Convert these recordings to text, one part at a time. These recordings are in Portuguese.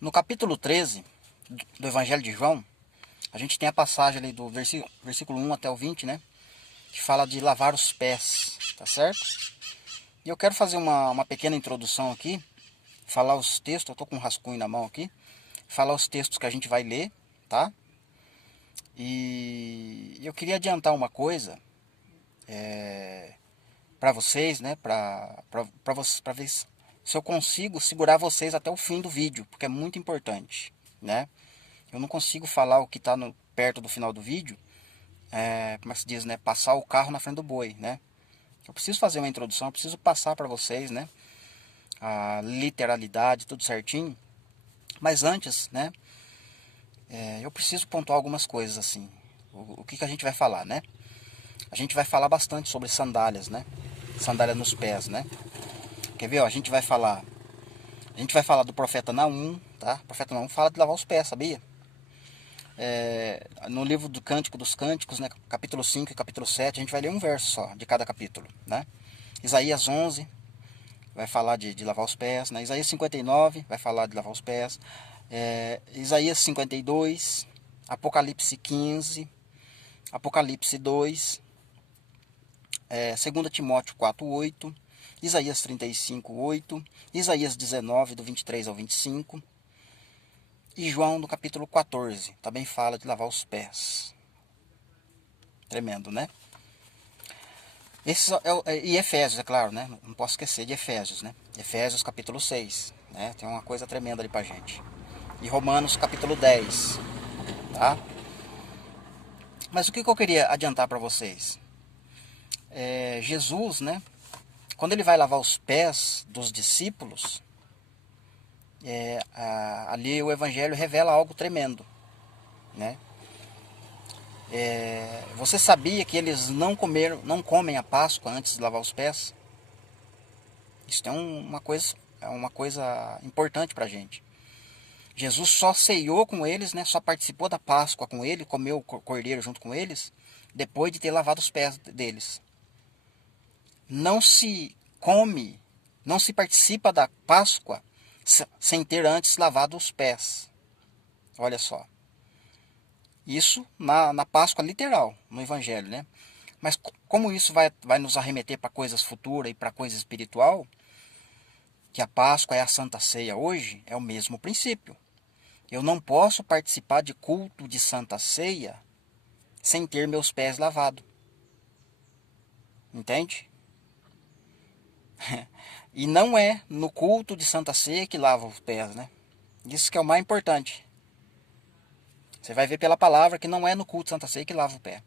No capítulo 13 do Evangelho de João, a gente tem a passagem ali do versículo 1 até o 20, né? Que fala de lavar os pés, tá certo? E eu quero fazer uma pequena introdução aqui, falar os textos, eu tô com um rascunho na mão aqui, falar os textos que a gente vai ler, tá? E eu queria adiantar uma coisa para vocês, né? Para ver se eu consigo segurar vocês até o fim do vídeo, porque é muito importante, né? Eu não consigo falar o que está perto do final do vídeo, como é que se diz, né? Passar o carro na frente do boi, né? Eu preciso fazer uma introdução, eu preciso passar para vocês, né? A literalidade, tudo certinho. Mas antes, né? Eu preciso pontuar algumas coisas assim. O que a gente vai falar, né? A gente vai falar bastante sobre sandálias, né? Sandália nos pés, né? Quer ver? Ó, a gente vai falar do profeta Naum, tá? O profeta Naum fala de lavar os pés, sabia? No livro do Cântico dos Cânticos, né, capítulo 5 e capítulo 7, a gente vai ler um verso só de cada capítulo, né? Isaías 11 vai falar de lavar os pés, né? Isaías 59 vai falar de lavar os pés, Isaías 52, Apocalipse 15, Apocalipse 2, 2 Timóteo 4:8, Isaías 35:8, Isaías 19, do 23 ao 25, e João no capítulo 14 também fala de lavar os pés. Tremendo, né? E Efésios, é claro, né? Não posso esquecer de Efésios, né? Efésios capítulo 6, né? Tem uma coisa tremenda ali pra gente. E Romanos capítulo 10, tá? Mas o que eu queria adiantar para vocês? Jesus, né? Quando ele vai lavar os pés dos discípulos, ali o Evangelho revela algo tremendo, né? Você sabia que eles não comem a Páscoa antes de lavar os pés? Isso é uma coisa importante para a gente. Jesus só ceiou com eles, né? Só participou da Páscoa com ele, comeu o cordeiro junto com eles, depois de ter lavado os pés deles. Não se come, não se participa da Páscoa sem ter antes lavado os pés. Olha só. Isso na Páscoa literal, no Evangelho, né? Mas como isso vai nos arremeter para coisas futuras e para coisa espiritual, que a Páscoa é a Santa Ceia hoje, é o mesmo princípio. Eu não posso participar de culto de Santa Ceia sem ter meus pés lavados. Entende? E não é no culto de Santa Ceia que lava os pés, né? Isso que é o mais importante. Você vai ver pela palavra que não é no culto de Santa Ceia que lava o pé.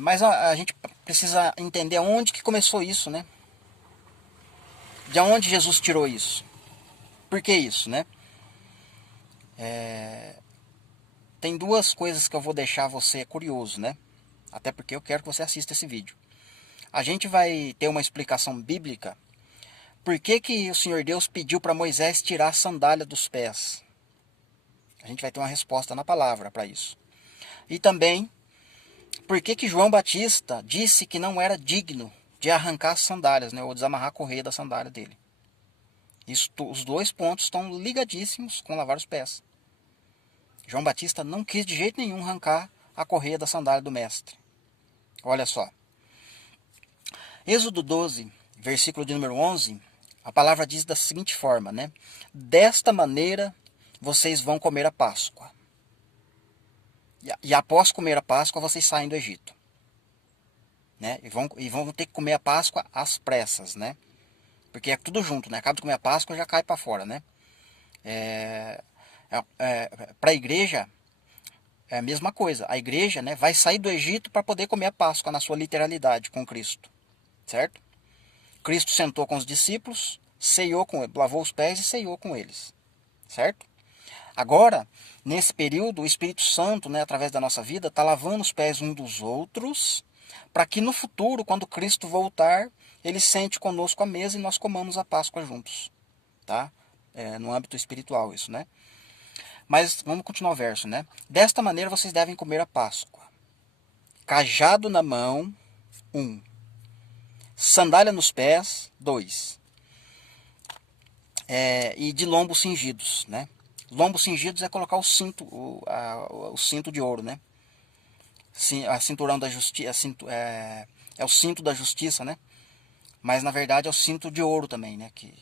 Mas a gente precisa entender onde que começou isso, né? De onde Jesus tirou isso. Por que isso, né? Tem duas coisas que eu vou deixar você curioso, né? Até porque eu quero que você assista esse vídeo. A gente vai ter uma explicação bíblica. Por que que o Senhor Deus pediu para Moisés tirar a sandália dos pés? A gente vai ter uma resposta na palavra para isso. E também, por que que João Batista disse que não era digno de arrancar as sandálias, né? Ou desamarrar a correia da sandália dele. Os dois pontos estão ligadíssimos com lavar os pés. João Batista não quis de jeito nenhum arrancar a correia da sandália do mestre. Olha só. Êxodo 12, versículo de número 11, a palavra diz da seguinte forma, né? Desta maneira vocês vão comer a Páscoa. E após comer a Páscoa, vocês saem do Egito. Né? E vão ter que comer a Páscoa às pressas, né? Porque é tudo junto, né? Acaba de comer a Páscoa, já cai para fora, né? Para a igreja, é a mesma coisa. A igreja, né, vai sair do Egito para poder comer a Páscoa na sua literalidade com Cristo. Certo? Cristo sentou com os discípulos, ceiou com eles, lavou os pés e ceiou com eles. Certo? Agora, nesse período, o Espírito Santo, né, através da nossa vida, está lavando os pés uns dos outros, para que no futuro, quando Cristo voltar, ele sente conosco à mesa e nós comamos a Páscoa juntos. Tá? No âmbito espiritual isso, né? Mas vamos continuar o verso, né? Desta maneira vocês devem comer a Páscoa. Cajado na mão, 1. Sandália nos pés, 2. e de lombos cingidos, né? Lombos cingidos é colocar o cinto, o cinto de ouro, né? A cinturão da justiça, é o cinto da justiça, né? Mas na verdade é o cinto de ouro também, né? Que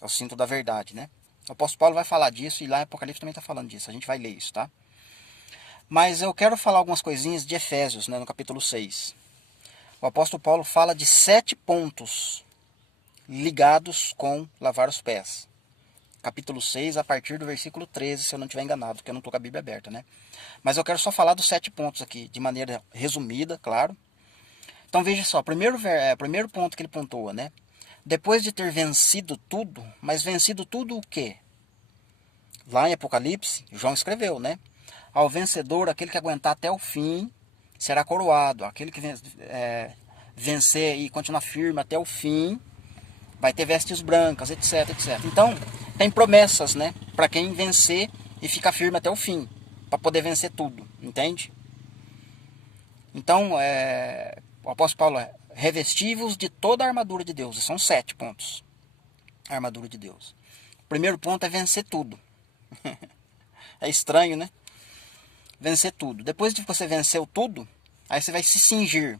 é o cinto da verdade, né? O apóstolo Paulo vai falar disso e lá em Apocalipse também está falando disso. A gente vai ler isso, tá? Mas eu quero falar algumas coisinhas de Efésios, né, no capítulo 6. O apóstolo Paulo fala de 7 pontos ligados com lavar os pés. Capítulo 6, a partir do versículo 13, se eu não estiver enganado, porque eu não estou com a Bíblia aberta, né? Mas eu quero só falar dos 7 pontos aqui, de maneira resumida, claro. Então veja só, primeiro ponto que ele pontua, né? Depois de ter vencido tudo, mas vencido tudo o quê? Lá em Apocalipse, João escreveu, né? Ao vencedor, aquele que aguentar até o fim, será coroado. Aquele que vencer e continuar firme até o fim, vai ter vestes brancas, etc, etc. Então, tem promessas, né? Para quem vencer e ficar firme até o fim, para poder vencer tudo, entende? Então, o apóstolo Paulo revestivos de toda a armadura de Deus. São 7 pontos. A armadura de Deus. O primeiro ponto é vencer tudo. É estranho, né? Vencer tudo. Depois de você venceu tudo, aí você vai se cingir.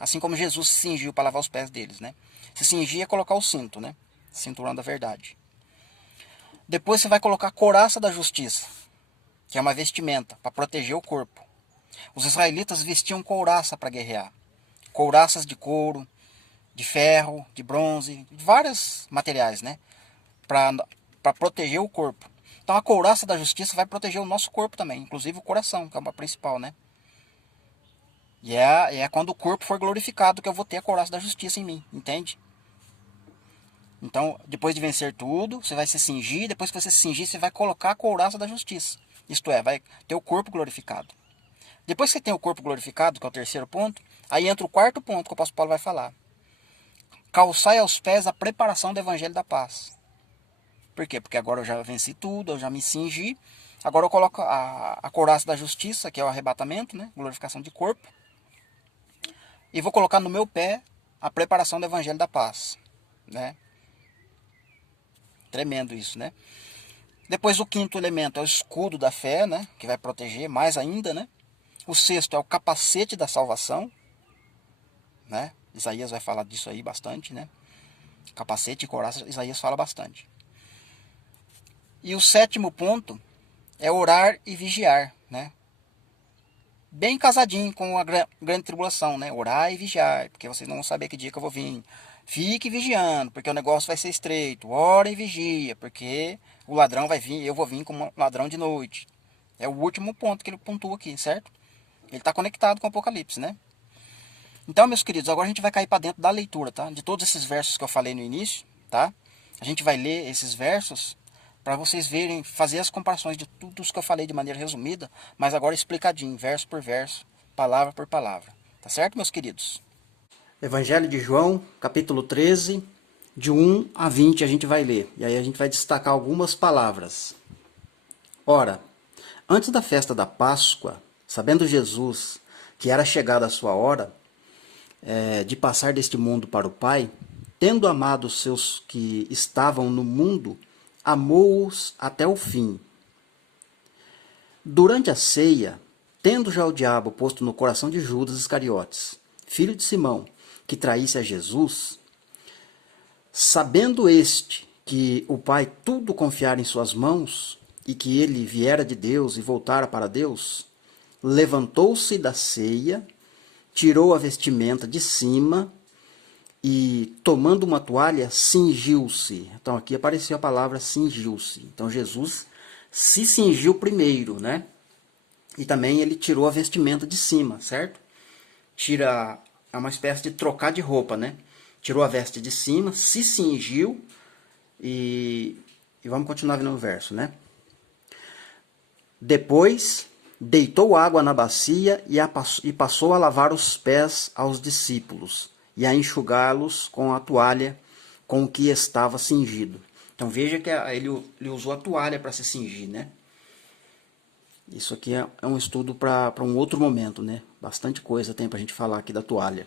Assim como Jesus se cingiu para lavar os pés deles, né? Se cingir é colocar o cinto, né? Cinturão da verdade. Depois você vai colocar a couraça da justiça, que é uma vestimenta para proteger o corpo. Os israelitas vestiam couraça para guerrear. Couraças de couro, de ferro, de bronze, de vários materiais, né? Para proteger o corpo. Então a couraça da justiça vai proteger o nosso corpo também, inclusive o coração, que é o principal, né? E é quando o corpo for glorificado que eu vou ter a couraça da justiça em mim, entende? Então, depois de vencer tudo, você vai se cingir, depois que você se cingir, você vai colocar a couraça da justiça. Isto é, vai ter o corpo glorificado. Depois que você tem o corpo glorificado, que é o terceiro ponto, aí entra o quarto ponto que o apóstolo Paulo vai falar. Calçai aos pés a preparação do evangelho da paz. Por quê? Porque agora eu já venci tudo, eu já me cingi. Agora eu coloco a couraça da justiça, que é o arrebatamento, né? Glorificação de corpo. E vou colocar no meu pé a preparação do evangelho da paz, né? Tremendo isso, né? Depois o quinto elemento é o escudo da fé, né? Que vai proteger mais ainda, né? O sexto é o capacete da salvação, né? Isaías vai falar disso aí bastante, né? Capacete e couraça, Isaías fala bastante. E o sétimo ponto é orar e vigiar, né? Bem casadinho com a grande tribulação, né? Orar e vigiar, porque vocês não vão saber que dia que eu vou vir. Fique vigiando, porque o negócio vai ser estreito. Ora e vigia, porque o ladrão vai vir, eu vou vir como um ladrão de noite. É o último ponto que ele pontua aqui, certo? Ele está conectado com o Apocalipse, né? Então, meus queridos, agora a gente vai cair para dentro da leitura, tá? De todos esses versos que eu falei no início, tá? A gente vai ler esses versos para vocês verem, fazer as comparações de tudo isso que eu falei de maneira resumida, mas agora explicadinho, verso por verso, palavra por palavra. Tá certo, meus queridos? Evangelho de João, capítulo 13, de 1 a 20 a gente vai ler. E aí a gente vai destacar algumas palavras. Ora, antes da festa da Páscoa, sabendo Jesus que era chegada a sua hora de passar deste mundo para o Pai, tendo amado os seus que estavam no mundo, amou-os até o fim. Durante a ceia, tendo já o diabo posto no coração de Judas Iscariotes, filho de Simão, que traísse a Jesus, sabendo este que o Pai tudo confiara em suas mãos, e que ele viera de Deus e voltara para Deus, levantou-se da ceia, tirou a vestimenta de cima e, tomando uma toalha, cingiu-se. Então aqui apareceu a palavra cingiu-se. Então Jesus se cingiu primeiro, né? E também ele tirou a vestimenta de cima, certo? É uma espécie de trocar de roupa, né? Tirou a veste de cima, se cingiu e vamos continuar vendo o verso, né? Depois deitou água na bacia e passou a lavar os pés aos discípulos e a enxugá-los com a toalha com que estava cingido. Então veja que ele usou a toalha para se cingir, né? Isso aqui é um estudo para um outro momento, né? Bastante coisa tem para a gente falar aqui da toalha.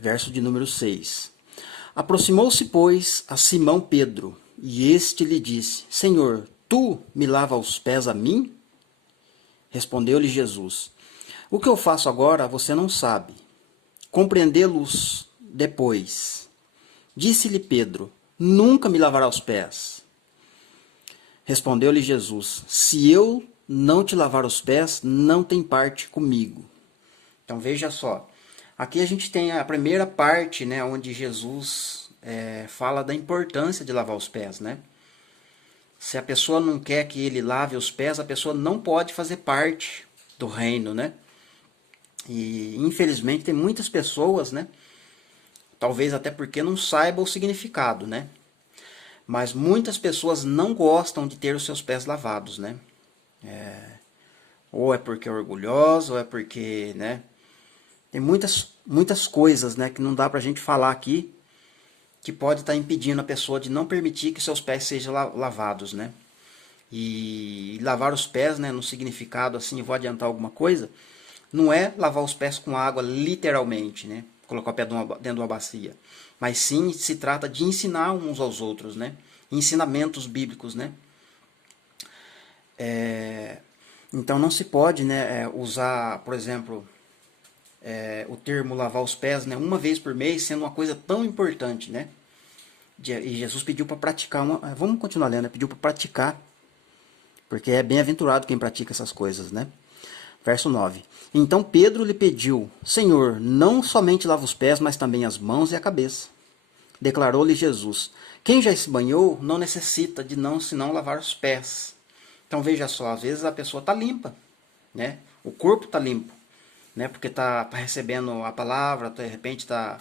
Verso de número 6. Aproximou-se, pois, a Simão Pedro, e este lhe disse: Senhor, tu me lavas os pés a mim? Respondeu-lhe Jesus: O que eu faço agora você não sabe. Compreendê-los depois. Disse-lhe Pedro: Nunca me lavará os pés. Respondeu-lhe Jesus: Se eu não te lavar os pés, não tem parte comigo. Então veja só. Aqui a gente tem a primeira parte, né, onde Jesus fala da importância de lavar os pés, né? Se a pessoa não quer que ele lave os pés, a pessoa não pode fazer parte do reino, né? E infelizmente tem muitas pessoas, né? Talvez até porque não saibam o significado, né? Mas muitas pessoas não gostam de ter os seus pés lavados, né? Ou é porque é orgulhosa, ou é porque, né? Tem muitas coisas, né, que não dá pra gente falar aqui, que pode estar impedindo a pessoa de não permitir que seus pés sejam lavados, né? E lavar os pés, né, no significado, assim, eu vou adiantar alguma coisa, não é lavar os pés com água literalmente, né? Colocar o pé dentro de uma bacia. Mas sim se trata de ensinar uns aos outros, né? Ensinamentos bíblicos, né? Então não se pode, né, usar, por exemplo, o termo lavar os pés, né, uma vez por mês, sendo uma coisa tão importante, né? E Jesus pediu para praticar vamos continuar lendo, né? Pediu para praticar, porque é bem-aventurado quem pratica essas coisas, né? Verso 9. Então Pedro lhe pediu: Senhor, não somente lava os pés, mas também as mãos e a cabeça. Declarou-lhe Jesus: Quem já se banhou não necessita de não senão lavar os pés. Então veja só, às vezes a pessoa está limpa, né? O corpo está limpo, né? Porque está recebendo a palavra, de repente está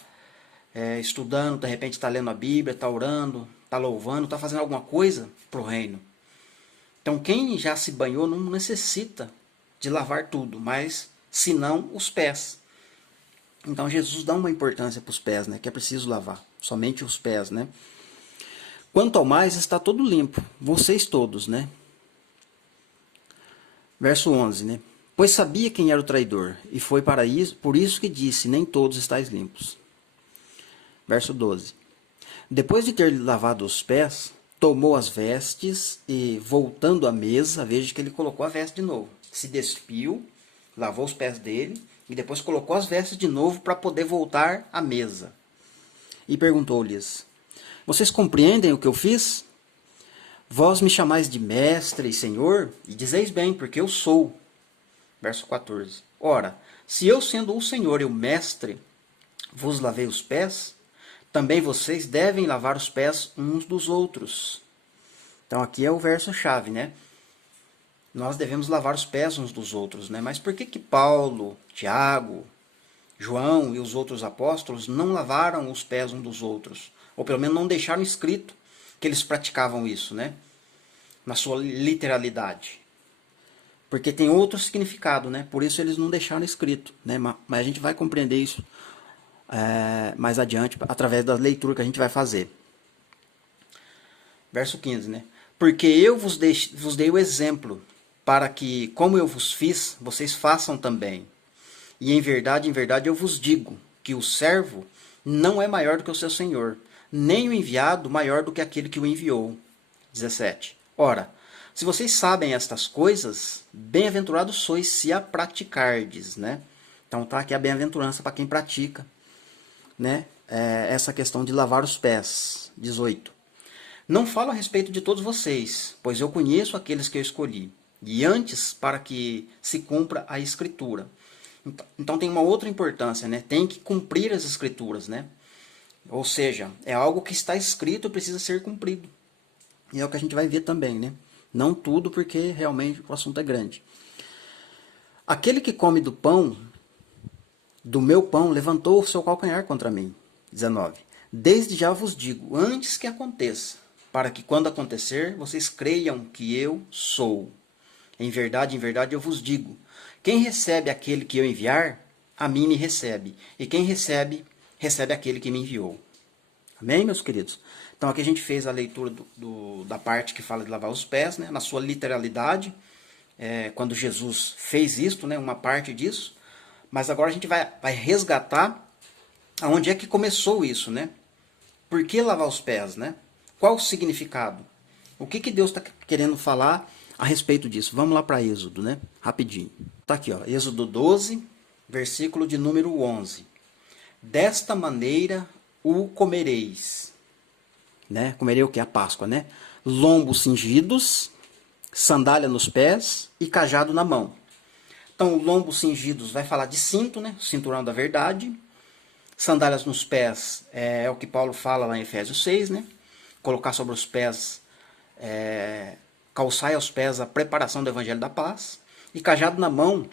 estudando, de repente está lendo a Bíblia, está orando, está louvando, está fazendo alguma coisa para o reino. Então quem já se banhou não necessita de lavar tudo, mas senão os pés. Então Jesus dá uma importância para os pés, né? Que é preciso lavar, somente os pés, né? Quanto ao mais, está todo limpo, vocês todos, né? Verso 11, né? Pois sabia quem era o traidor, e foi para isso, por isso que disse: Nem todos estáis limpos. Verso 12. Depois de ter lavado os pés, tomou as vestes e, voltando à mesa, veja que ele colocou a veste de novo. Se despiu, lavou os pés dele e depois colocou as vestes de novo para poder voltar à mesa. E perguntou-lhes: Vocês compreendem o que eu fiz? Vós me chamais de mestre e senhor, e dizeis bem, porque eu sou. Verso 14. Ora, se eu, sendo o senhor e o mestre, vos lavei os pés, também vocês devem lavar os pés uns dos outros. Então aqui é o verso-chave, né? Nós devemos lavar os pés uns dos outros, né? Mas por que Paulo, Tiago, João e os outros apóstolos não lavaram os pés uns dos outros? Ou pelo menos não deixaram escrito que eles praticavam isso, né? Na sua literalidade. Porque tem outro significado, né? Por isso eles não deixaram escrito, né? Mas a gente vai compreender isso mais adiante, através da leitura que a gente vai fazer. Verso 15, né? Porque eu vos dei o exemplo, para que, como eu vos fiz, vocês façam também. E em verdade, eu vos digo, que o servo não é maior do que o seu senhor, nem o enviado maior do que aquele que o enviou. 17. Ora, se vocês sabem estas coisas, bem-aventurados sois se a praticardes, né? Então tá aqui a bem-aventurança para quem pratica, né? Essa questão de lavar os pés. 18. Não falo a respeito de todos vocês, pois eu conheço aqueles que eu escolhi, e antes para que se cumpra a Escritura. Então tem uma outra importância, né? Tem que cumprir as Escrituras, né? Ou seja, é algo que está escrito e precisa ser cumprido. E é o que a gente vai ver também, né? Não tudo, porque realmente o assunto é grande. Aquele que come do pão, do meu pão, levantou o seu calcanhar contra mim. 19. Desde já vos digo, antes que aconteça, para que quando acontecer, vocês creiam que eu sou. Em verdade, eu vos digo, quem recebe aquele que eu enviar, a mim me recebe. E quem recebe, recebe aquele que me enviou. Amém, meus queridos? Então aqui a gente fez a leitura da parte que fala de lavar os pés, né, na sua literalidade, quando Jesus fez isto, né, uma parte disso. Mas agora a gente vai resgatar aonde é que começou isso, né? Por que lavar os pés, né? Qual o significado? O que Deus está querendo falar a respeito disso? Vamos lá para Êxodo, né? Rapidinho. Tá aqui, ó, Êxodo 12, versículo de número 11. Desta maneira o comereis. Né? Comerei o que? A Páscoa, né? Lombos cingidos, sandália nos pés e cajado na mão. Então, lombos cingidos vai falar de cinto, né? Cinturão da verdade. Sandálias nos pés é o que Paulo fala lá em Efésios 6, né? Colocar sobre os pés, calçai aos pés a preparação do Evangelho da Paz. E cajado na mão,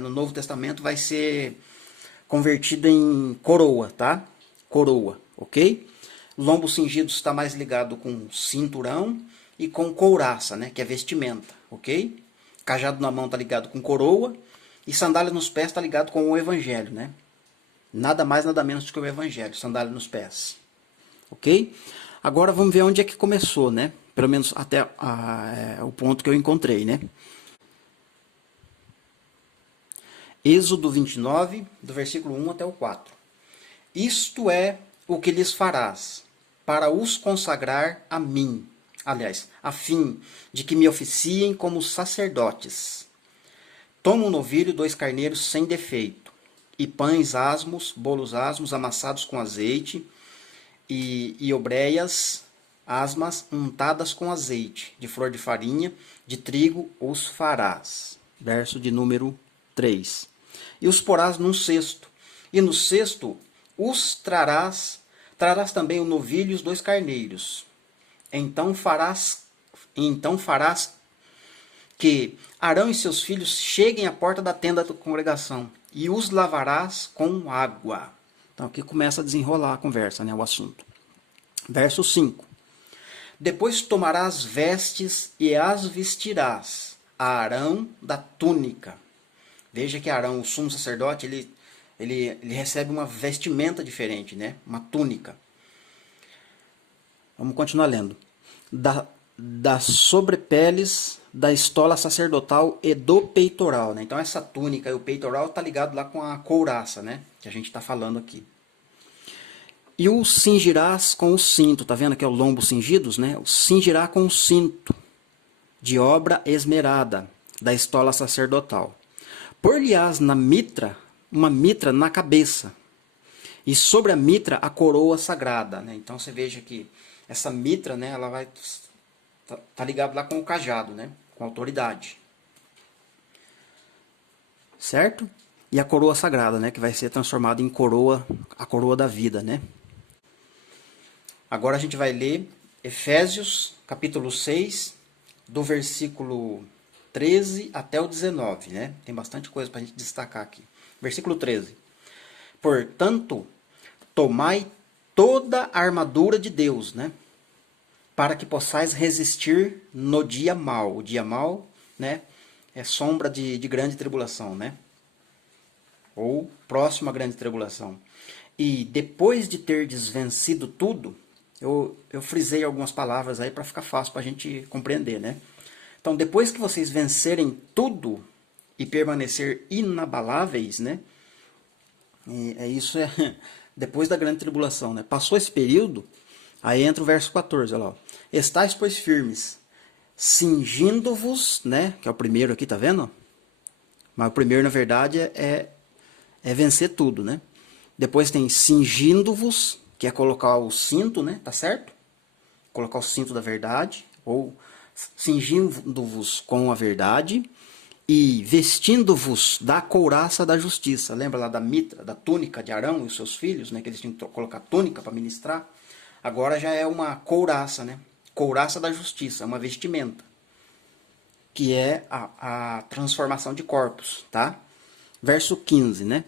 no Novo Testamento vai ser convertido em coroa, tá? Coroa, ok? Lombo cingido está mais ligado com cinturão e com couraça, né? Que é vestimenta, ok? Cajado na mão está ligado com coroa. E sandália nos pés está ligado com o Evangelho, né? Nada mais, nada menos do que o Evangelho, sandália nos pés. Ok? Agora vamos ver onde é que começou, né? Pelo menos até o ponto que eu encontrei, né? Êxodo 29, do versículo 1 até o 4. Isto é o que lhes farás, para os consagrar a mim. Aliás, a fim de que me oficiem como sacerdotes. Toma um novilho, 2 carneiros sem defeito, e pães asmos, bolos asmos, amassados com azeite, e obreias asmas untadas com azeite, de flor de farinha, de trigo os farás. Verso de número 3. E os porás num cesto, e no cesto os trarás também o novilho e os 2 carneiros. Então farás que Arão e seus filhos cheguem à porta da tenda da congregação, e os lavarás com água. Então aqui começa a desenrolar a conversa, né, o assunto. Verso 5. Depois tomarás vestes e as vestirás a Arão da túnica. Veja que Arão, o sumo sacerdote, ele recebe uma vestimenta diferente, né? Uma túnica. Vamos continuar lendo. Das sobrepeles da estola sacerdotal e do peitoral, né? Então essa túnica e o peitoral está ligado lá com a couraça, né? Que a gente está falando aqui. E o cingirás com o cinto, tá vendo que é o lombo cingidos, né? O cingirá com o cinto de obra esmerada da estola sacerdotal. Por-lhe-ás na mitra, uma mitra na cabeça, e sobre a mitra a coroa sagrada, né? Então você veja que essa mitra, né, ela vai tá ligado lá com o cajado, né? Com a autoridade. Certo? E a coroa sagrada, né, que vai ser transformada em coroa, a coroa da vida, né? Agora a gente vai ler Efésios, capítulo 6, do versículo 13 até o 19, né? Tem bastante coisa para a gente destacar aqui. Versículo 13. Portanto, tomai toda a armadura de Deus, né? Para que possais resistir no dia mau. O dia mau, né? É sombra de grande tribulação, né? Ou próximo à grande tribulação. E depois de terdes vencido tudo, eu frisei algumas palavras aí para ficar fácil para a gente compreender, né? Então, depois que vocês vencerem tudo e permanecer inabaláveis, né? Isso é depois da grande tribulação, né? Passou esse período, aí entra o verso 14, olha lá. Estais, pois, firmes, cingindo-vos, né? Que é o primeiro aqui, tá vendo? Mas o primeiro, na verdade, é vencer tudo, né? Depois tem cingindo-vos, que é colocar o cinto, né? Tá certo? Colocar o cinto da verdade, ou cingindo-vos com a verdade, e vestindo-vos da couraça da justiça. Lembra lá da mitra, da túnica de Arão e os seus filhos, né? Que eles tinham que colocar túnica para ministrar. Agora já é uma couraça, né? Couraça da justiça, uma vestimenta. Que é a transformação de corpos, tá? Verso 15, né?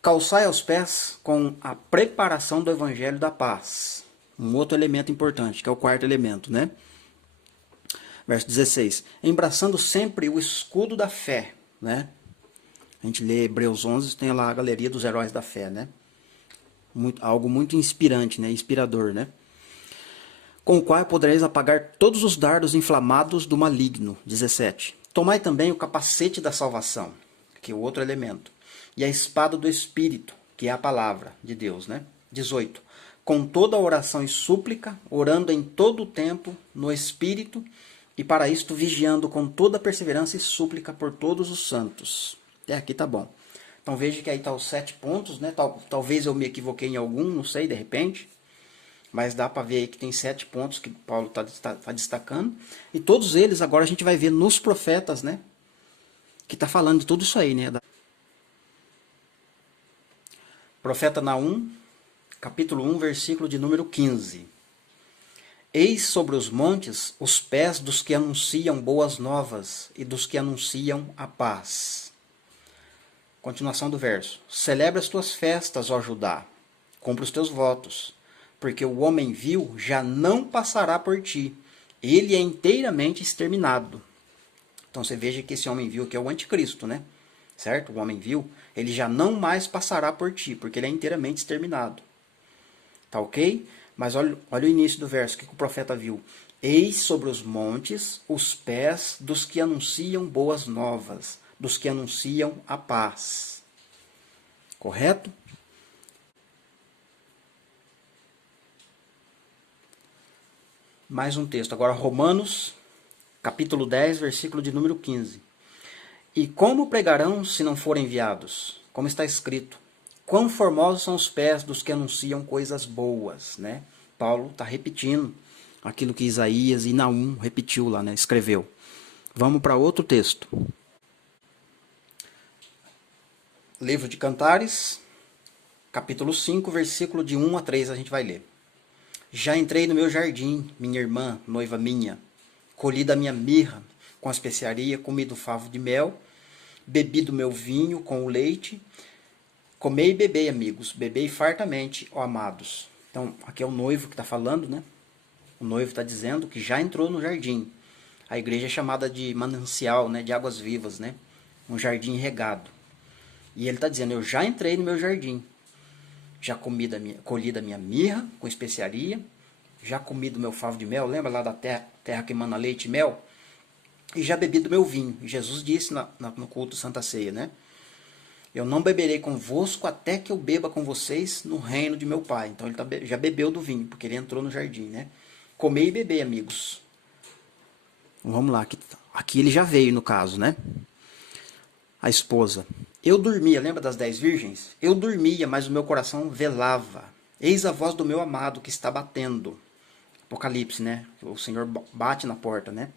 Calçai aos pés com a preparação do evangelho da paz. Um outro elemento importante, que é o quarto elemento, né? Verso 16. Embraçando sempre o escudo da fé, né? A gente lê Hebreus 11, tem lá a galeria dos heróis da fé, né? Algo muito inspirante, né? Inspirador, né? Com o qual podereis apagar todos os dardos inflamados do maligno. 17. Tomai também o capacete da salvação, que é o outro elemento. E a espada do Espírito, que é a palavra de Deus, né? 18. Com toda oração e súplica, orando em todo o tempo, no Espírito, e para isto vigiando com toda perseverança e súplica por todos os santos. Até aqui tá bom. Então veja que aí tá os 7 pontos, né? Talvez eu me equivoquei em algum, não sei, de repente. Mas dá para ver aí que tem 7 pontos que Paulo tá destacando. E todos eles agora a gente vai ver nos profetas, né? Que tá falando de tudo isso aí, né? Profeta Naum, capítulo 1, versículo de número 15. Eis sobre os montes os pés dos que anunciam boas novas e dos que anunciam a paz. Continuação do verso. Celebra as tuas festas, ó Judá, cumpre os teus votos, porque o homem vil já não passará por ti, ele é inteiramente exterminado. Então você veja que esse homem vil que é o anticristo, né? Certo? O homem vil, ele já não mais passará por ti, porque ele é inteiramente exterminado. Tá ok? Mas olha o início do verso, o que o profeta viu? Eis sobre os montes os pés dos que anunciam boas novas, dos que anunciam a paz. Correto? Mais um texto. Agora Romanos, capítulo 10, versículo de número 15. E como pregarão se não forem enviados? Como está escrito, quão formosos são os pés dos que anunciam coisas boas, né? Paulo está repetindo aquilo que Isaías e Naum repetiu lá, né? Escreveu. Vamos para outro texto. Livro de Cantares, capítulo 5, versículo de 1 a 3, a gente vai ler. Já entrei no meu jardim, minha irmã, noiva minha, colhi da minha mirra com a especiaria, comi do favo de mel, bebi do meu vinho com o leite, comei e bebei, amigos, bebei fartamente, ó amados. Então, aqui é o noivo que está falando, né? O noivo está dizendo que já entrou no jardim. A igreja é chamada de manancial, né? De águas vivas, né? Um jardim regado. E ele está dizendo, eu já entrei no meu jardim. Já colhi da minha mirra com especiaria, já comi do meu favo de mel, lembra lá da terra que emana leite e mel? E já bebi do meu vinho. Jesus disse no culto Santa Ceia, né? Eu não beberei convosco até que eu beba com vocês no reino de meu Pai. Então ele já bebeu do vinho, porque ele entrou no jardim, né? Comer e beber, amigos. Então, vamos lá, aqui ele já veio no caso, né? A esposa. Eu dormia, lembra das 10 virgens? Eu dormia, mas o meu coração velava. Eis a voz do meu amado que está batendo. Apocalipse, né? O Senhor bate na porta, né?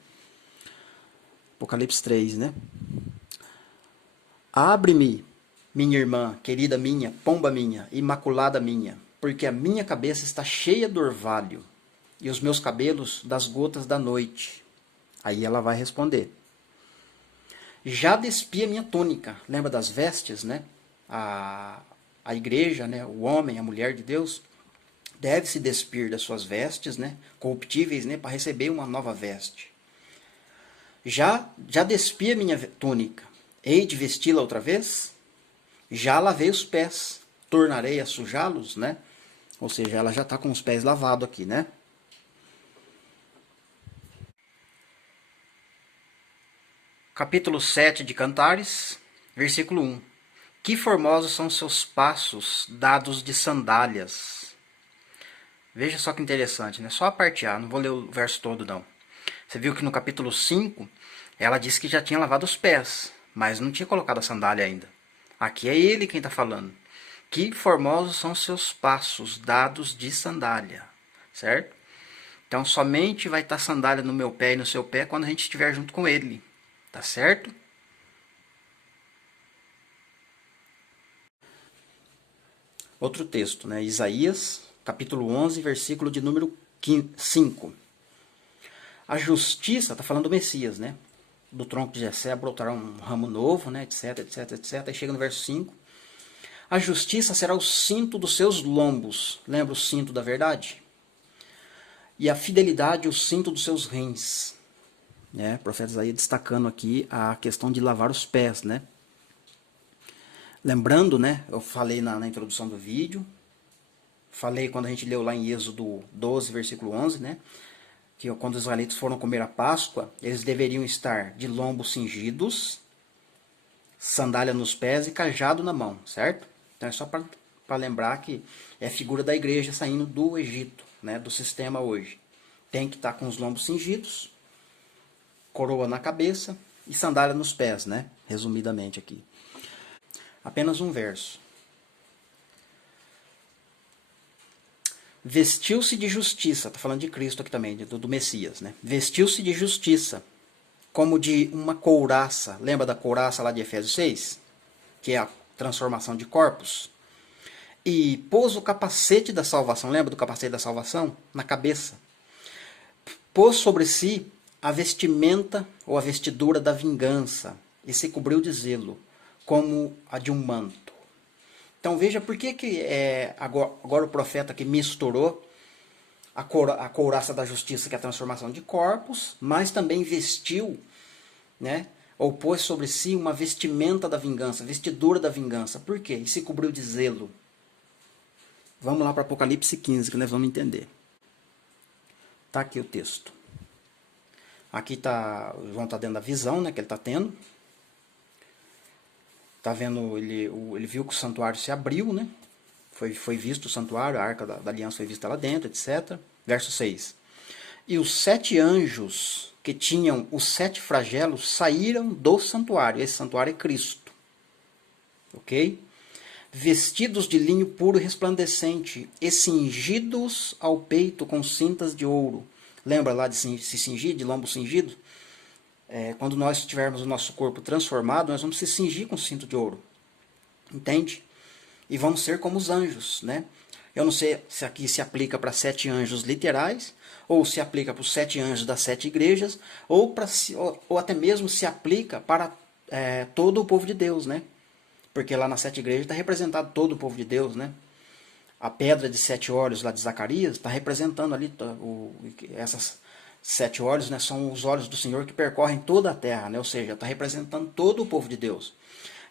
Apocalipse 3, né? Abre-me, minha irmã, querida minha, pomba minha, imaculada minha, porque a minha cabeça está cheia de orvalho e os meus cabelos das gotas da noite. Aí ela vai responder. Já despi a minha túnica. Lembra das vestes, né? A igreja, né? O homem, a mulher de Deus, deve se despir das suas vestes, né? Corruptíveis, né? Para receber uma nova veste. Já despi a minha túnica. Hei de vesti-la outra vez? Já lavei os pés. Tornarei a sujá-los, né? Ou seja, ela já está com os pés lavados aqui, né? Capítulo 7 de Cantares, versículo 1. Que formosos são seus passos, dados de sandálias. Veja só que interessante, né? Só a parte A, não vou ler o verso todo não. Você viu que no capítulo 5, ela disse que já tinha lavado os pés, mas não tinha colocado a sandália ainda. Aqui é ele quem está falando. Que formosos são seus passos, dados de sandália. Certo? Então somente vai estar sandália no meu pé e no seu pé quando a gente estiver junto com ele. Tá certo? Outro texto, né? Isaías, capítulo 11, versículo de número 5. A justiça, está falando do Messias, né? Do tronco de Jessé brotará um ramo novo, né? Etc, etc, etc. Aí chega no verso 5. A justiça será o cinto dos seus lombos. Lembra o cinto da verdade? E a fidelidade o cinto dos seus rins. O profeta Isaías destacando aqui a questão de lavar os pés, né? Lembrando, né? Eu falei na introdução do vídeo, falei quando a gente leu lá em Êxodo 12, versículo 11, né? Que quando os israelitas foram comer a Páscoa, eles deveriam estar de lombos cingidos, sandália nos pés e cajado na mão, certo? Então é só para para lembrar que é figura da igreja saindo do Egito, né, do sistema hoje. Tem que estar com os lombos cingidos, coroa na cabeça e sandália nos pés, né? Resumidamente aqui. Apenas um verso. Vestiu-se de justiça, está falando de Cristo aqui também, do Messias, né? Vestiu-se de justiça, como de uma couraça. Lembra da couraça lá de Efésios 6? Que é a transformação de corpos. E pôs o capacete da salvação, lembra do capacete da salvação? Na cabeça. Pôs sobre si a vestimenta ou a vestidura da vingança e se cobriu de zelo, como a de um manto. Então veja por que agora o profeta que misturou a couraça da justiça, que é a transformação de corpos, mas também vestiu, né, ou pôs sobre si uma vestimenta da vingança, vestidura da vingança. Por quê? E se cobriu de zelo. Vamos lá para Apocalipse 15, que nós vamos entender. Está aqui o texto. Aqui tá, o João está dentro da visão, né, que ele está tendo. Tá vendo, ele viu que o santuário se abriu, né? Foi visto o santuário, a arca da aliança foi vista lá dentro, etc. Verso 6. E os 7 anjos que tinham os 7 flagelos saíram do santuário. Esse santuário é Cristo. Ok? Vestidos de linho puro e resplandecente e cingidos ao peito com cintas de ouro. Lembra lá de se cingir, de lombo cingido? Quando nós tivermos o nosso corpo transformado, nós vamos se cingir com cinto de ouro. Entende? E vamos ser como os anjos, né? Eu não sei se aqui se aplica para 7 anjos literais, ou se aplica para os 7 anjos das 7 igrejas, ou até mesmo se aplica para todo o povo de Deus, né? Porque lá nas 7 igrejas está representado todo o povo de Deus, né? A pedra de 7 olhos lá de Zacarias está representando ali essas 7 olhos, né? São os olhos do Senhor que percorrem toda a terra, né? Ou seja, está representando todo o povo de Deus.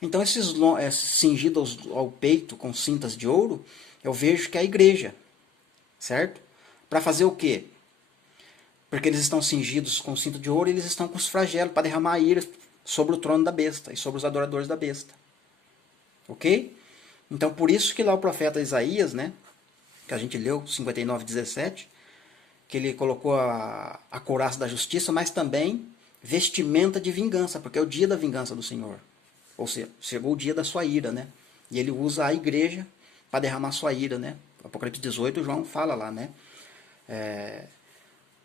Então, esses cingidos ao peito com cintas de ouro, eu vejo que é a igreja, certo? Para fazer o quê? Porque eles estão cingidos com cinto de ouro e eles estão com os flagelos para derramar a ira sobre o trono da besta e sobre os adoradores da besta. Ok? Então, por isso que lá o profeta Isaías, né, que a gente leu, 59:17, que ele colocou a couraça da justiça, mas também vestimenta de vingança, porque é o dia da vingança do Senhor. Ou seja, chegou o dia da sua ira, né? E ele usa a igreja para derramar sua ira, né? Apocalipse 18, João fala lá, né?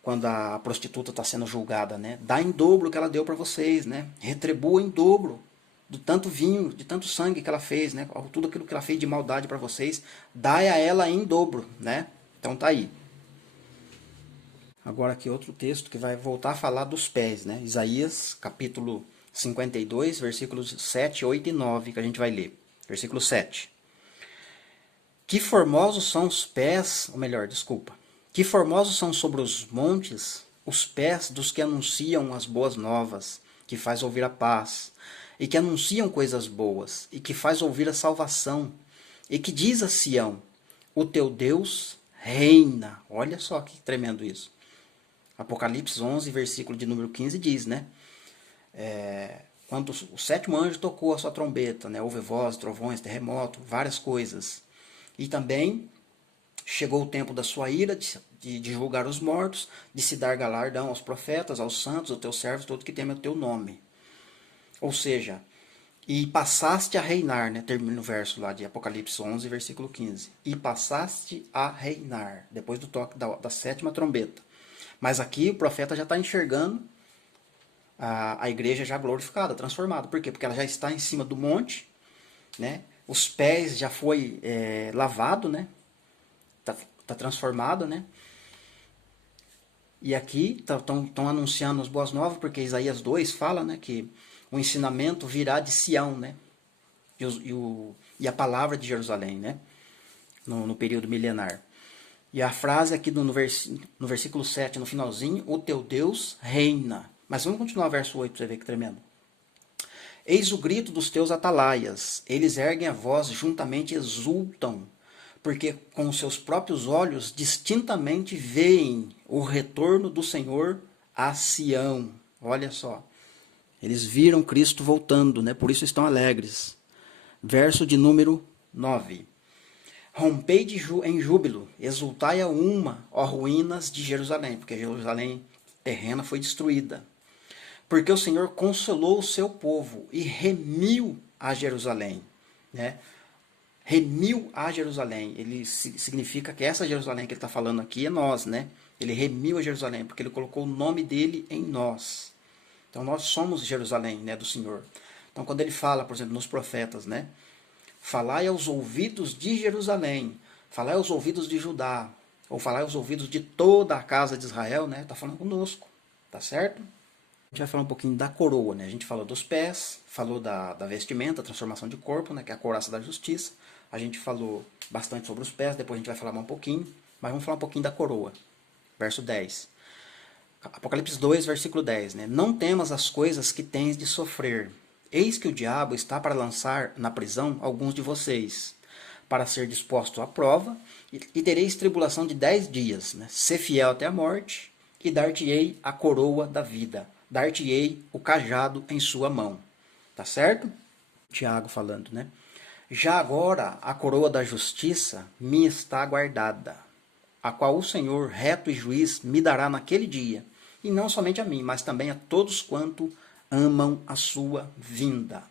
Quando a prostituta está sendo julgada, né? Dá em dobro o que ela deu para vocês, né? Retribua em dobro do tanto vinho, de tanto sangue que ela fez, né? Tudo aquilo que ela fez de maldade para vocês, dai a ela em dobro, né? Então tá aí. Agora aqui outro texto que vai voltar a falar dos pés, né? Isaías, capítulo 52, versículos 7, 8 e 9, que a gente vai ler. Versículo 7. Que formosos são os pés, ou melhor, desculpa. Que formosos são sobre os montes os pés dos que anunciam as boas novas, que faz ouvir a paz, e que anunciam coisas boas, e que faz ouvir a salvação, e que diz a Sião, o teu Deus reina. Olha só que tremendo isso. Apocalipse 11, versículo de número 15 diz, né? Quando o 7º anjo tocou a sua trombeta, né? Houve voz, trovões, terremoto, várias coisas. E também chegou o tempo da sua ira, de julgar os mortos, de se dar galardão aos profetas, aos santos, aos teus servos, todos que temem o teu nome. Ou seja, e passaste a reinar, né? Termina o verso lá de Apocalipse 11, versículo 15. E passaste a reinar, depois do toque da 7ª trombeta. Mas aqui o profeta já está enxergando a igreja já glorificada, transformada. Por quê? Porque ela já está em cima do monte, né? Os pés já foi lavado, né? Tá transformado, né? E aqui estão anunciando as boas novas, porque Isaías 2 fala, né, que o ensinamento virá de Sião, né? E a palavra de Jerusalém, né? No período milenar. E a frase aqui no versículo 7, no finalzinho, o teu Deus reina. Mas vamos continuar o verso 8 para você ver que tremendo. Eis o grito dos teus atalaias, eles erguem a voz, juntamente exultam, porque com seus próprios olhos distintamente veem o retorno do Senhor a Sião. Olha só, eles viram Cristo voltando, né? Por isso estão alegres. Verso de número 9. Rompei em júbilo, exultai a uma, ó ruínas de Jerusalém, porque Jerusalém terrena foi destruída. Porque o Senhor consolou o seu povo e remiu a Jerusalém, né? Remiu a Jerusalém. Ele significa que essa Jerusalém que ele está falando aqui é nós, né? Ele remiu a Jerusalém, porque ele colocou o nome dele em nós. Então nós somos Jerusalém, né, do Senhor. Então quando ele fala, por exemplo, nos profetas, né? Falai aos ouvidos de Jerusalém, falai aos ouvidos de Judá, ou falai aos ouvidos de toda a casa de Israel, né? Está falando conosco, tá certo? A gente vai falar um pouquinho da coroa, né? A gente falou dos pés, falou da vestimenta, transformação de corpo, né? Que é a couraça da justiça. A gente falou bastante sobre os pés, depois a gente vai falar um pouquinho, mas vamos falar um pouquinho da coroa. Verso 10. Apocalipse 2, versículo 10, né? Não temas as coisas que tens de sofrer. Eis que o diabo está para lançar na prisão alguns de vocês, para ser disposto à prova, e tereis tribulação de 10 dias, né? Ser fiel até a morte, e dar-te-ei a coroa da vida. Dar-te-ei o cajado em sua mão. Tá certo? Tiago falando, né? Já agora a coroa da justiça me está guardada, a qual o Senhor, reto e juiz, me dará naquele dia, e não somente a mim, mas também a todos quanto amam a sua vinda.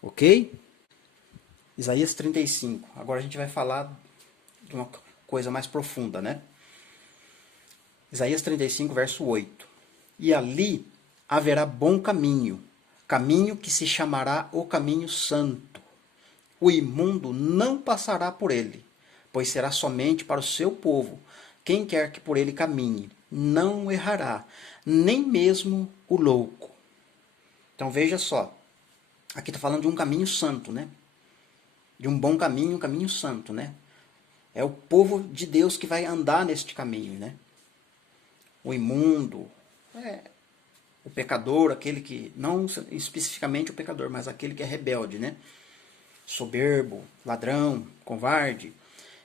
Ok? Isaías 35. Agora a gente vai falar de uma coisa mais profunda, né? Isaías 35, verso 8. E ali haverá bom caminho, caminho que se chamará o caminho santo. O imundo não passará por ele, pois será somente para o seu povo. Quem quer que por ele caminhe, não errará, nem mesmo o louco. Então veja só, aqui está falando de um caminho santo, né? De um bom caminho, um caminho santo, né? É o povo de Deus que vai andar neste caminho, né? O imundo, o pecador, aquele que, não especificamente o pecador, mas aquele que é rebelde, né? Soberbo, ladrão, covarde,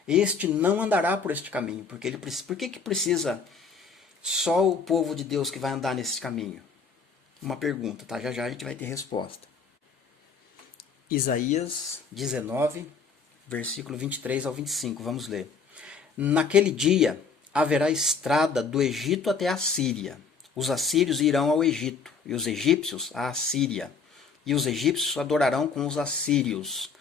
este não andará por este caminho, porque ele precisa. Por que precisa só o povo de Deus que vai andar nesse caminho? Uma pergunta, tá? Já já a gente vai ter resposta. Isaías 19, versículo 23 ao 25, vamos ler. Naquele dia haverá estrada do Egito até a Síria. Os assírios irão ao Egito, e os egípcios à Assíria. E os egípcios adorarão com os assírios.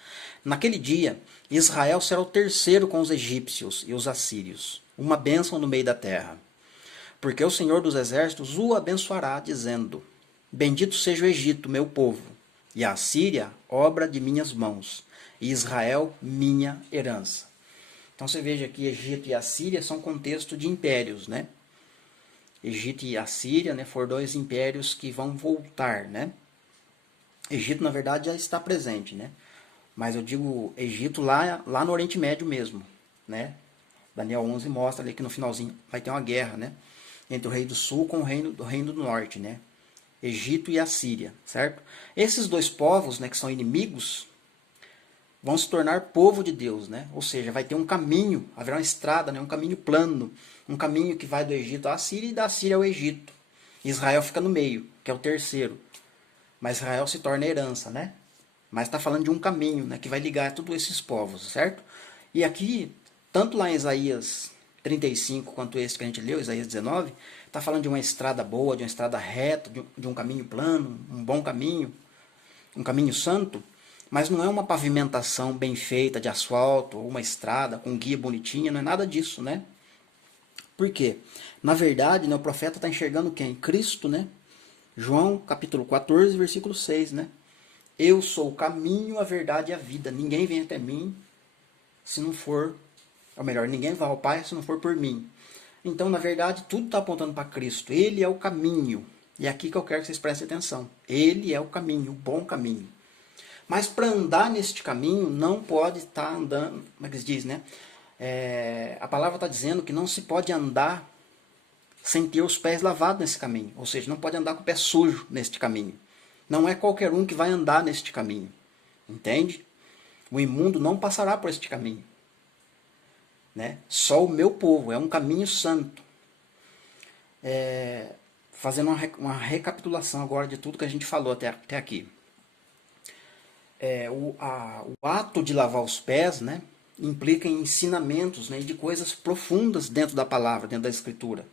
Naquele dia, Israel será o terceiro com os egípcios e os assírios, uma bênção no meio da terra. Porque o Senhor dos Exércitos o abençoará, dizendo: Bendito seja o Egito, meu povo, e a Assíria, obra de minhas mãos, e Israel, minha herança. Então você veja que Egito e Assíria são contexto de impérios, né? Egito e Assíria, né, foram dois impérios que vão voltar, né? Egito, na verdade, já está presente, né? Mas eu digo Egito lá no Oriente Médio mesmo, né? Daniel 11 mostra ali que no finalzinho vai ter uma guerra, né? Entre o rei do sul com o reino do norte, né? Egito e Assíria, certo? Esses dois povos, né, que são inimigos, vão se tornar povo de Deus, né? Ou seja, vai ter um caminho, haverá uma estrada, né, um caminho plano, um caminho que vai do Egito à Síria e da Síria ao Egito. Israel fica no meio, que é o terceiro. Mas Israel se torna herança, né? Mas está falando de um caminho, né, que vai ligar todos esses povos, certo? E aqui, tanto lá em Isaías 35 quanto esse que a gente leu, Isaías 19, está falando de uma estrada boa, de uma estrada reta, de um caminho plano, um bom caminho, um caminho santo, mas não é uma pavimentação bem feita de asfalto, ou uma estrada com guia bonitinha, não é nada disso, né? Por quê? Na verdade, né, o profeta está enxergando quem? Cristo, né? João capítulo 14, versículo 6, né? Eu sou o caminho, a verdade e a vida. Ninguém vem até mim se não for, ou melhor, ninguém vai ao Pai se não for por mim. Então, na verdade, tudo está apontando para Cristo. Ele é o caminho. E é aqui que eu quero que vocês prestem atenção. Ele é o caminho, o bom caminho. Mas para andar neste caminho, não pode estar andando, como é que se diz, né? A palavra está dizendo que não se pode andar sem ter os pés lavados nesse caminho. Ou seja, não pode andar com o pé sujo neste caminho. Não é qualquer um que vai andar neste caminho. Entende? O imundo não passará por este caminho. Né? Só o meu povo, é um caminho santo. Fazendo uma recapitulação agora de tudo que a gente falou até aqui. O ato de lavar os pés, né? implica em ensinamentos, né, de coisas profundas dentro da palavra, dentro da Escritura.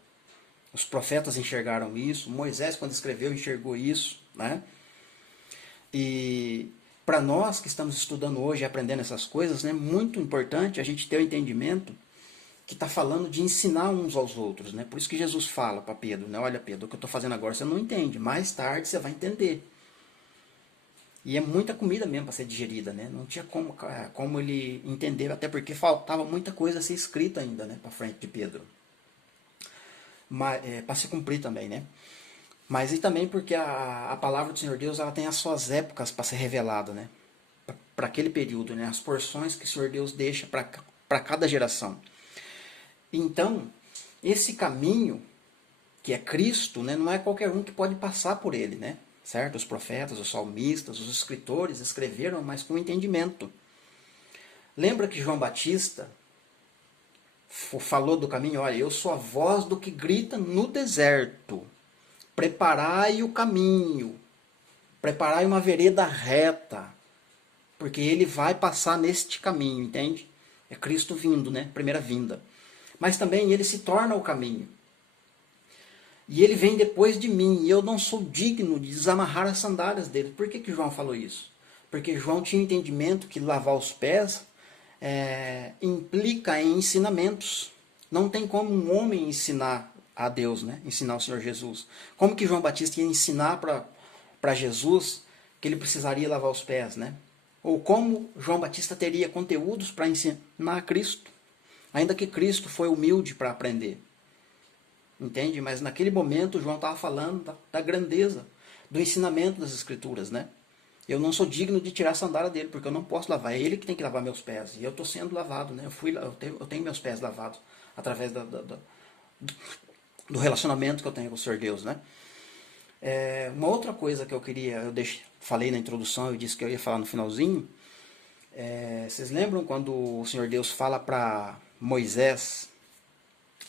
Os profetas enxergaram isso, Moisés, quando escreveu, enxergou isso, né? E para nós que estamos estudando hoje e aprendendo essas coisas, é, né, muito importante a gente ter o entendimento que está falando de ensinar uns aos outros, né? Por isso que Jesus fala para Pedro, né? Olha, Pedro, o que eu estou fazendo agora você não entende, mais tarde você vai entender. E é muita comida mesmo para ser digerida, né? Não tinha como ele entender, até porque faltava muita coisa a ser escrita ainda, né? Para frente de Pedro. Para se cumprir também, né? Mas e também porque a palavra do Senhor Deus ela tem as suas épocas para ser revelada, né? Para aquele período, né? As porções que o Senhor Deus deixa para cada geração. Então, esse caminho, que é Cristo, né, não é qualquer um que pode passar por ele, né? Certo? Os profetas, os salmistas, os escritores escreveram, mas com entendimento. Lembra que João Batista falou do caminho? Olha, eu sou a voz do que grita no deserto. Preparai o caminho. Preparai uma vereda reta. Porque ele vai passar neste caminho, entende? É Cristo vindo, né? Primeira vinda. Mas também ele se torna o caminho. E ele vem depois de mim, e eu não sou digno de desamarrar as sandálias dele. Por que João falou isso? Porque João tinha entendimento que lavar os pés implica em ensinamentos. Não tem como um homem ensinar a Deus, né? Ensinar o Senhor Jesus. Como que João Batista ia ensinar para Jesus que ele precisaria lavar os pés, né? Ou como João Batista teria conteúdos para ensinar a Cristo, ainda que Cristo foi humilde para aprender. Entende? Mas naquele momento João estava falando da grandeza, do ensinamento das Escrituras, né? Eu não sou digno de tirar a sandália dele, porque eu não posso lavar. É ele que tem que lavar meus pés. E eu estou sendo lavado, né? Eu tenho meus pés lavados através do relacionamento que eu tenho com o Senhor Deus, né? Uma outra coisa que eu queria, falei na introdução, eu disse que eu ia falar no finalzinho. Vocês lembram quando o Senhor Deus fala para Moisés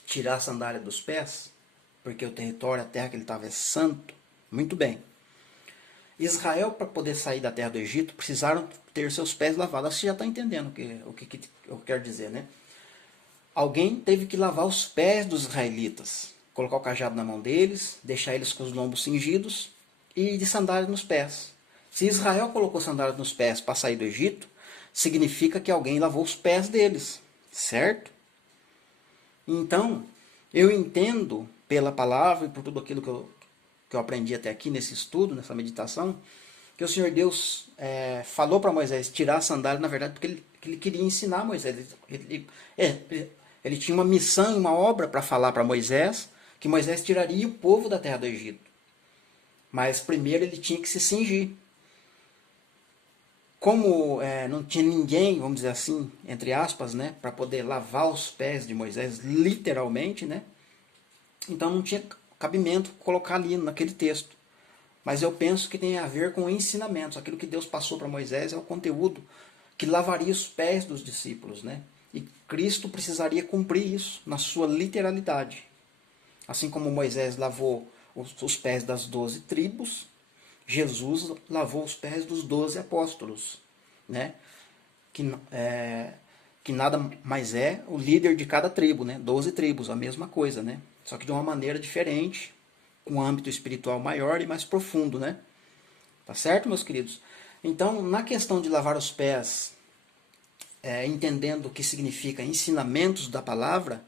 tirar a sandália dos pés? Porque o território, a terra que ele estava é santo. Muito bem. Israel, para poder sair da terra do Egito, precisaram ter seus pés lavados. Você já está entendendo o que eu quero dizer, né? Alguém teve que lavar os pés dos israelitas. Colocar o cajado na mão deles, deixar eles com os lombos cingidos e de sandália nos pés. Se Israel colocou sandália nos pés para sair do Egito, significa que alguém lavou os pés deles, certo? Então, eu entendo pela palavra e por tudo aquilo que eu aprendi até aqui nesse estudo, nessa meditação, que o Senhor Deus falou para Moisés tirar a sandália, na verdade, porque ele queria ensinar Moisés. Ele tinha uma missão, uma obra para falar para Moisés, que Moisés tiraria o povo da terra do Egito. Mas primeiro ele tinha que se cingir. Como não tinha ninguém, vamos dizer assim, entre aspas, né, para poder lavar os pés de Moisés, literalmente, né, então não tinha cabimento colocar ali naquele texto. Mas eu penso que tem a ver com ensinamentos. Aquilo que Deus passou para Moisés é o conteúdo que lavaria os pés dos discípulos, né? E Cristo precisaria cumprir isso na sua literalidade. Assim como Moisés lavou os pés das 12 tribos, Jesus lavou os pés dos 12 apóstolos, né? Que nada mais é o líder de cada tribo, né? 12 tribos, a mesma coisa, né? Só que de uma maneira diferente, com um âmbito espiritual maior e mais profundo, né? Tá certo, meus queridos? Então, na questão de lavar os pés, entendendo o que significa ensinamentos da palavra,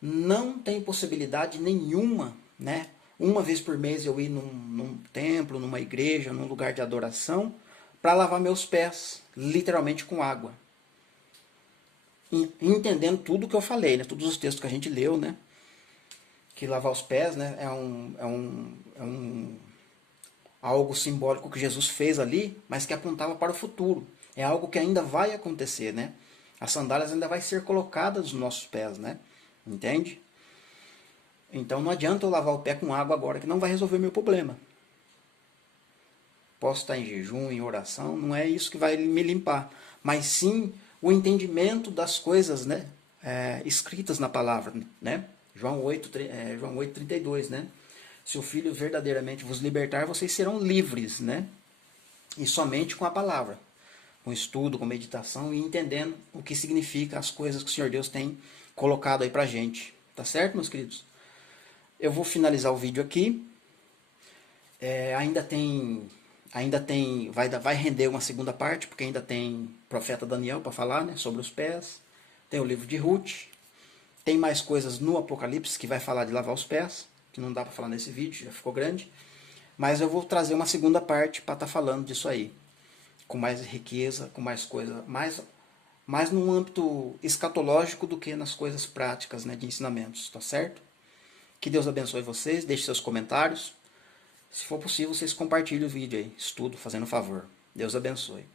não tem possibilidade nenhuma, né? Uma vez por mês eu ir num templo, numa igreja, num lugar de adoração, para lavar meus pés, literalmente com água. Entendendo tudo que eu falei, né? Todos os textos que a gente leu, né? Que lavar os pés, né? Algo simbólico que Jesus fez ali, mas que apontava para o futuro. É algo que ainda vai acontecer, né? As sandálias ainda vai ser colocadas nos nossos pés, né? Entende? Então não adianta eu lavar o pé com água agora, que não vai resolver o meu problema. Posso estar em jejum, em oração, não é isso que vai me limpar. Mas sim o entendimento das coisas, né? Escritas na palavra, né? João 8:32, né? Se o Filho verdadeiramente vos libertar, vocês serão livres, né? E somente com a palavra. com estudo, com meditação e entendendo o que significa as coisas que o Senhor Deus tem colocado aí pra gente. Tá certo, meus queridos? Eu vou finalizar o vídeo aqui. Vai render uma segunda parte, porque ainda tem profeta Daniel para falar, né, sobre os pés. Tem o livro de Ruth. Tem mais coisas no Apocalipse que vai falar de lavar os pés, que não dá para falar nesse vídeo, já ficou grande. Mas eu vou trazer uma segunda parte para estar falando disso aí, com mais riqueza, com mais coisa, mais num âmbito escatológico do que nas coisas práticas, né, de ensinamentos, tá certo? Que Deus abençoe vocês, deixe seus comentários. Se for possível, vocês compartilhem o vídeo aí, estudo, fazendo um favor. Deus abençoe.